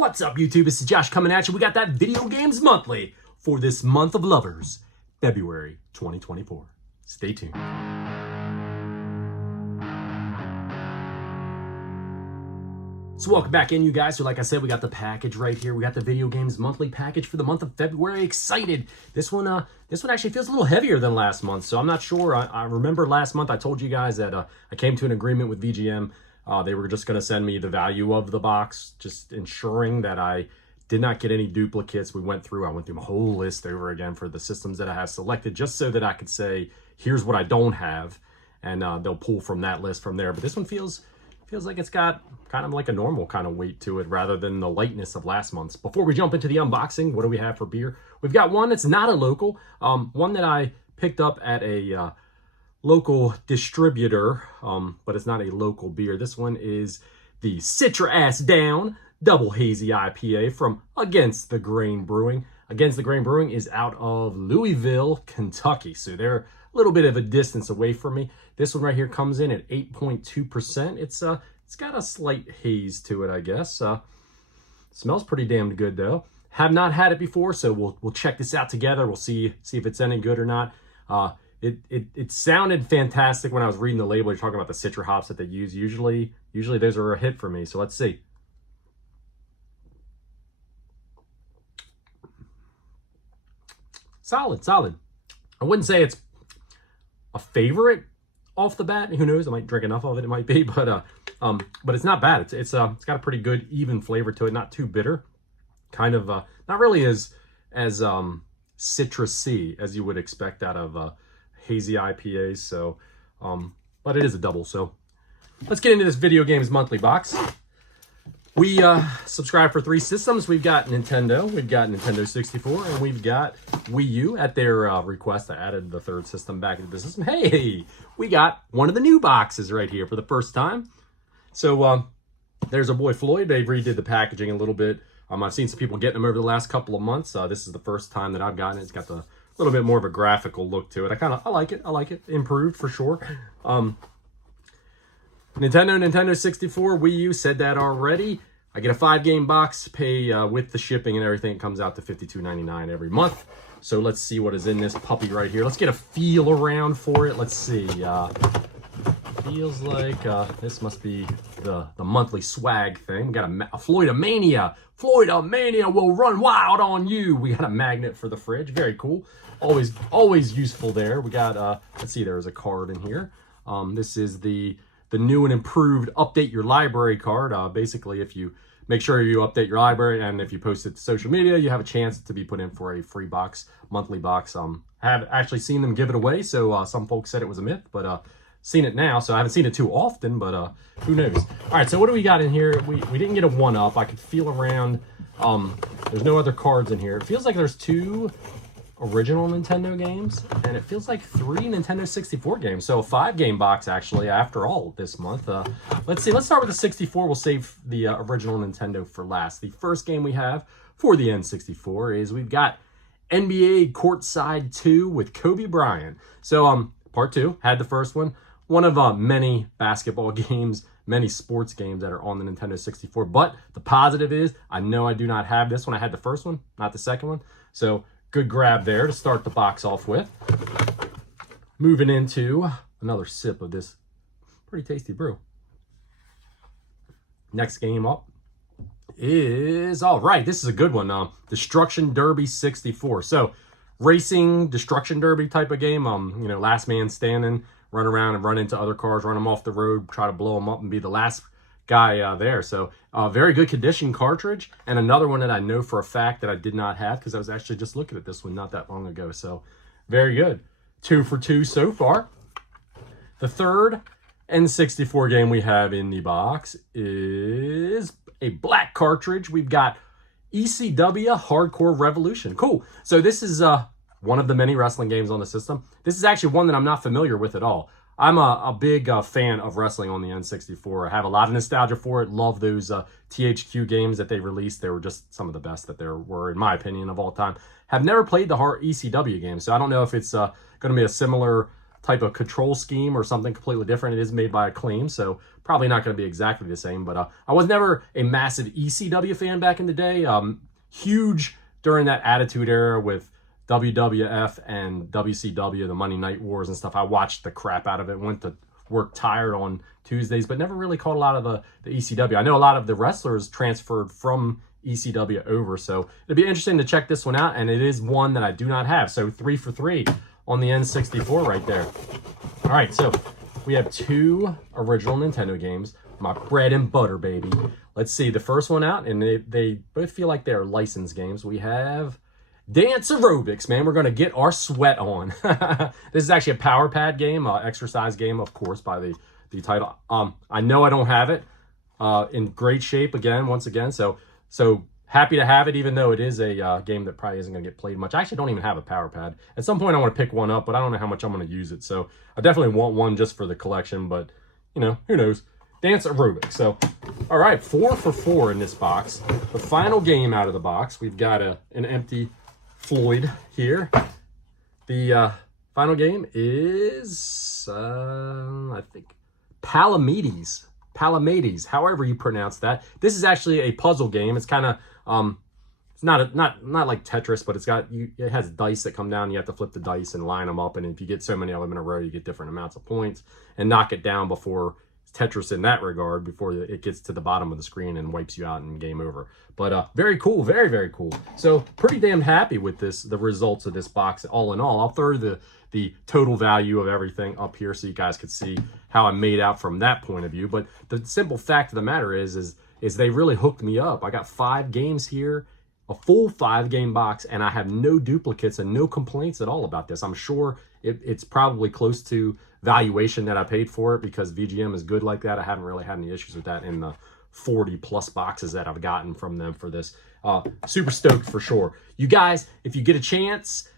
What's up, YouTube? This is Josh coming at you. We got that Video Games Monthly for this month of lovers, February 2024. Stay tuned. So welcome back in, you guys. So like I said, we got the package right here. We got the Video Games Monthly package for the month of February. Excited. This one actually feels a little heavier than last month, so I'm not sure. I remember last month I told you guys that I came to an agreement with VGM. They were just going to send me the value of the box, just ensuring that I did not get any duplicates. I went through my whole list over again for the systems that I have selected, just so that I could say, here's what I don't have, and they'll pull from that list from there. But this one feels like it's got kind of like a normal kind of weight to it rather than the lightness of last month's. Before we jump into the unboxing, what do we have for beer? We've got one that's not a local, one that I picked up at a local distributor, but it's not a local beer. This one is the Citra Ass Down Double Hazy IPA from Against the Grain Brewing. Against the Grain Brewing is out of Louisville, Kentucky, so they're a little bit of a distance away from me. This one right here comes in at 8.2%. It's got a slight haze to it, I guess. Smells pretty damn good though. Have not had it before, so we'll check this out together. We'll see if it's any good or not. It sounded fantastic when I was reading the label. You're talking about the Citra hops that they use. Usually those are a hit for me. So let's see. Solid. I wouldn't say it's a favorite off the bat. Who knows? I might drink enough of it. It might be, but it's not bad. It's got a pretty good even flavor to it. Not too bitter. Kind of not really as citrusy as you would expect out of hazy IPAs. So, but it is a double. So let's get into this Video Games Monthly box. We subscribe for 3 systems. We've got Nintendo, we've got Nintendo 64, and we've got Wii U. At their request, I added the 3rd system back into the system. Hey, we got one of the new boxes right here for the first time. So there's our boy Floyd. They redid the packaging a little bit. I've seen some people getting them over the last couple of months. This is the first time that I've gotten it. It's got the little bit more of a graphical look to it. I like it. Improved for sure. Nintendo 64, Wii U, said that already. I get a 5-game box, pay with the shipping and everything. It comes out to $52.99 every month. So let's see what is in this puppy right here. Let's get a feel around for it. Let's see. Feels like this must be the monthly swag thing. We got a Floydomania. Floydomania will run wild on you. We got a magnet for the fridge. Very cool. Always useful there. We got, let's see, there's a card in here. This is the new and improved Update Your Library card. Basically, if you make sure you update your library and if you post it to social media, you have a chance to be put in for a free monthly box. I have actually seen them give it away, so some folks said it was a myth, but seen it now, so I haven't seen it too often, but who knows. All right, so what do we got in here? We didn't get a 1-up. I could feel around. There's no other cards in here. It feels like there's 2 original Nintendo games, and it feels like 3 Nintendo 64 games. So a 5-game box, actually, after all, this month. Let's see. Let's start with the 64. We'll save the original Nintendo for last. The first game we have for the N64 is we've got NBA Courtside 2 with Kobe Bryant. So part 2, had the first one. One of many basketball games, many sports games that are on the Nintendo 64. But the positive is, I know I do not have this one. I had the first one, not the second one. So good grab there to start the box off with. Moving into another sip of this pretty tasty brew. Next game up is, all right, this is a good one. Destruction Derby 64. So racing Destruction Derby type of game. Last man standing, run around and run into other cars, run them off the road, try to blow them up and be the last guy there. So very good condition cartridge, and another one that I know for a fact that I did not have because I was actually just looking at this one not that long ago. So very good. 2 for 2 so far. The third N64 game we have in the box is a black cartridge. We've got ECW Hardcore Revolution. Cool. So this is one of the many wrestling games on the system. This is actually one that I'm not familiar with at all. I'm a big fan of wrestling on the N64. I have a lot of nostalgia for it. Love those THQ games that they released. They were just some of the best that there were, in my opinion, of all time. Have never played the hard ECW game, so I don't know if it's going to be a similar type of control scheme or something completely different. It is made by Acclaim, so probably not going to be exactly the same. But I was never a massive ECW fan back in the day. Huge during that Attitude Era with WWF and WCW, the Monday Night Wars and stuff. I watched the crap out of it, went to work tired on Tuesdays, but never really caught a lot of the ECW. I know a lot of the wrestlers transferred from ECW over, so it'll be interesting to check this one out, and it is one that I do not have. So 3 for 3 on the N64 right there. All right, so we have 2 original Nintendo games, my bread and butter, baby. Let's see the first one out, and they both feel like they're licensed games. We have Dance Aerobics, man. We're going to get our sweat on. This is actually a power pad game, exercise game, of course, by the title. I know I don't have it in great shape once again. So happy to have it, even though it is a game that probably isn't going to get played much. I actually don't even have a power pad. At some point, I want to pick one up, but I don't know how much I'm going to use it. So I definitely want one just for the collection, but, you know, who knows. Dance Aerobics. So, all right, 4 for 4 in this box. The final game out of the box, we've got an empty Floyd here. The final game is, I think, Palamedes, however you pronounce that. This is actually a puzzle game. It's kind of, it's not like Tetris, but it has dice that come down. You have to flip the dice and line them up, and if you get so many of them in a row, you get different amounts of points, and knock it down before Tetris in that regard, before it gets to the bottom of the screen and wipes you out and game over. But very cool, very, very cool. So pretty damn happy with the results of this box all in all. I'll throw the total value of everything up here so you guys could see how I made out from that point of view. But the simple fact of the matter is they really hooked me up. I got 5 games here, a full 5-game box, and I have no duplicates and no complaints at all about this. I'm sure it's probably close to valuation that I paid for it, because VGM is good like that. I haven't really had any issues with that in the 40 plus boxes that I've gotten from them for this. Super stoked for sure. You guys, if you get a chance,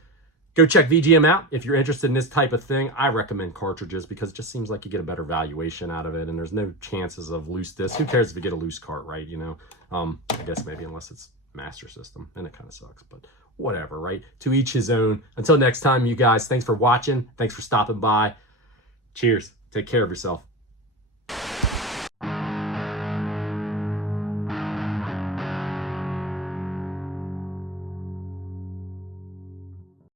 go check VGM out. If you're interested in this type of thing, I recommend cartridges, because it just seems like you get a better valuation out of it, and there's no chances of loose discs. Who cares if you get a loose cart, right? You know, I guess maybe unless it's Master System, and it kind of sucks, but whatever, right? To each his own. Until next time, you guys, thanks for watching. Thanks for stopping by. Cheers. Take care of yourself.